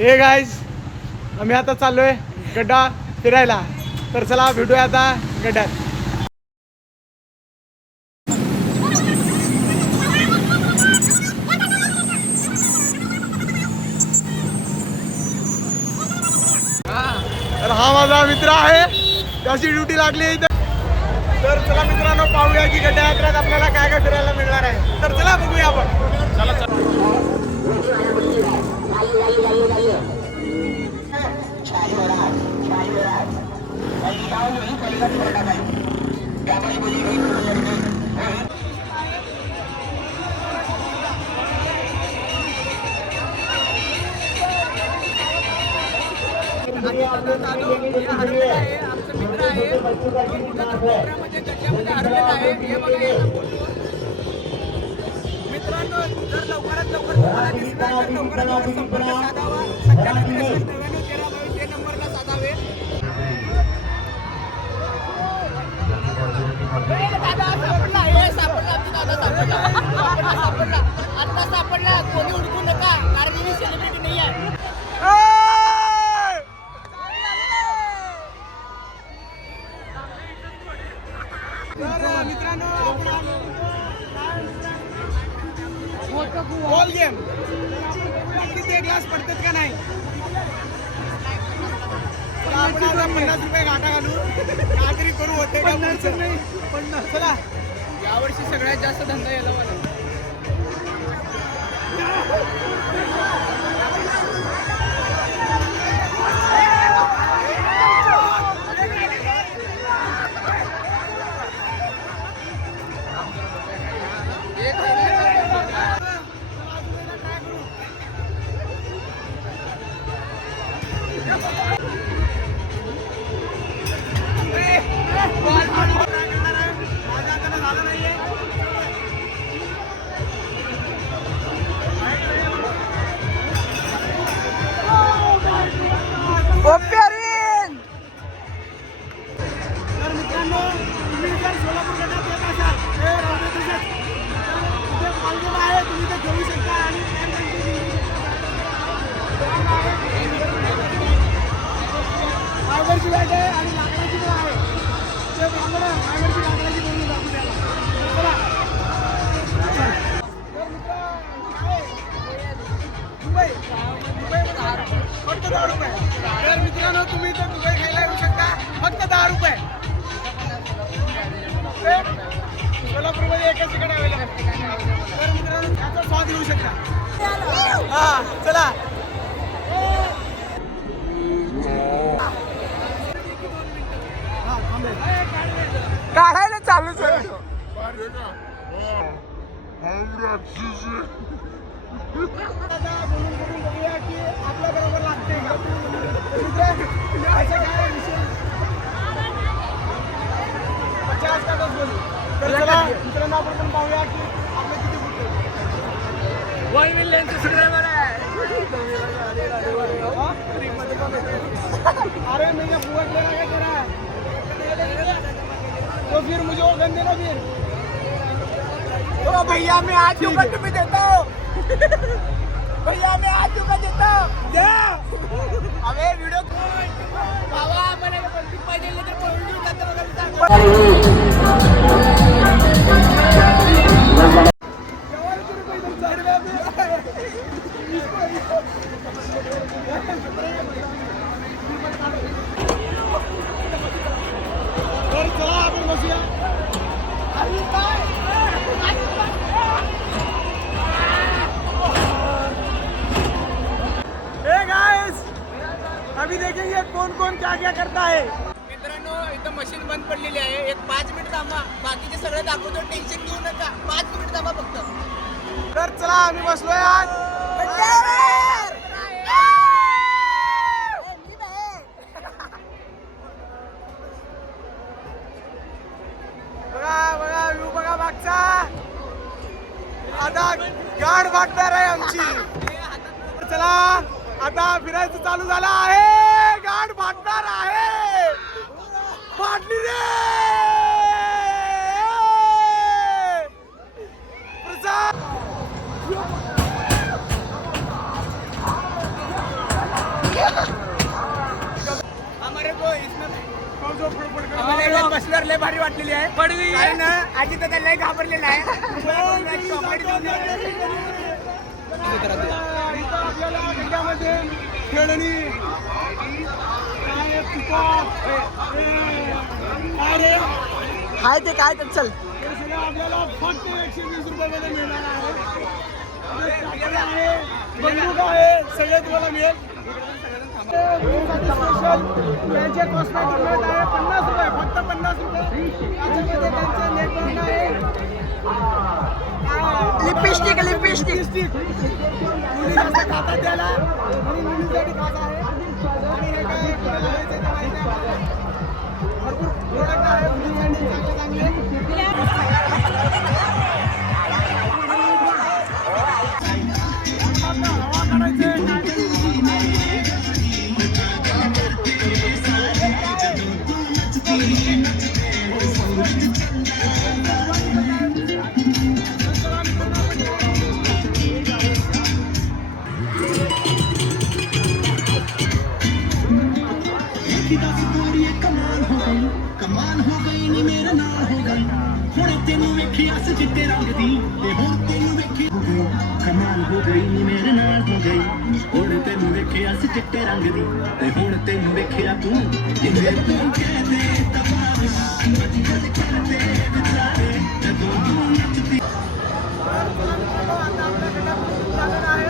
हे गाईज आम्ही आता चाललोय गड्डा फिरायला. तर चला भेटूया आता गड्ड्यात. तर हा माझा मित्र आहे, त्याची ड्युटी लागली आहे इथं. तर चला मित्रांनो पाहूया की गड्डा यात्रेत आपल्याला काय काय फिरायला मिळणार आहे. तर चला बघूया आपण. चला चला. मित्रांनो जर लवकरात लवकर तुम्हाला दिसला तर लवकरात लवकर संपर्क साधावा. 97 नंबरला साधावे. आता सापडला कोणी हुडकू नका कारण ही सेलिब्रिटी नाही आहे. मित्रांनो बॉल गेम किती ग्लास पडतात का नाही. आपण आता 50 रुपये घाटा घालू काहीतरी करू होते का नाही. पण चला यावर्षी सगळ्यात जास्त धंदा यायला मला. तर मित्रांनो तुम्ही तर दुबई खायला येऊ शकता फक्त 10 रुपये. सोलापूरमध्ये एकाच ठिकाणी अवेलेबल. तर मित्रांनो त्याचा स्वाद घेऊ शकता. हा चला काढायला चालूच आहे. बोलून बघूया की आपल्या बरोबर लागते का असं काय विषय 50 का 10 बोलू. तर चला मित्रांनो आपण पण पाहूया की आपलं किती फुटलं. 1 मिलियन सबस्क्राइबर आहे. अरे मैं फुवट ले रहा है तेरा तो फिर मुझे वो गन देना फिर. ओ भैया मैं आज जुगा तुम्हें देता हूँ. भैया मैं आज जुगा देता हूँ. अबे वीडियो बाबा मैंने 25 पाहिजे तर पळून जातो अभी देखेंगे कौन कौन क्या क्या करता है. मित्रांनो इथं मशीन बंद पडलेली आहे. एक 5 मिनिट थांबा. बाकीचे सगळे दाखवतो. टेन्शन घेऊ नका. 5 मिनिट थांबा फक्त. तर चला आम्ही बसलोय आज बघा बघा व्ह्यू बघा मागचा. आता गाड वाटणार आहे आमची. चला आता फिरायचं चालू झालं आहे. गाड फाटणार आहे. फाटली रे. हमारे को इसमें बसल्यावर लय भारी वाटलेली आहे कारण आजी तर त्याला घाबरलेला आहे चॉकलेट आपल्याला त्याच्यामध्ये खेळणी काय ते काय तर चल आपल्याला फक्त 120 रुपयामध्ये मिळणार आहे बंदूक आहे सगळे तुम्हाला मिळेल स्पेशल त्यांचे कॉस्मेटिक मिळत आहे 50 रुपये फक्त 50 रुपये त्याच्यामध्ये त्यांचं नेटवर्क आहे लिपस्टिक मुली जास्त खातात त्याला म्हणून मुलीसाठी खात आहे आणि हे काय कुठे लावायचं ते माहिती आहे आपल्याला. भरपूर प्रोडक्ट आहे मुलींसाठी चांगले हवा काढायचे कमाल हो गई नी मेरे नाल हो गई हुण तेनू वेखिया स चिट्टे रंग दी ते हुण तेनू वेखी कमाल हो गई नी मेरे नाल हो गई हुण तेनू वेखिया स चिट्टे रंग दी ते हुण तेनू वेखिया तू जिंदे तू कहदे तबाह अज कल करते विचारे जदों तू नचदी आता आपल्याकडे लागणार आहे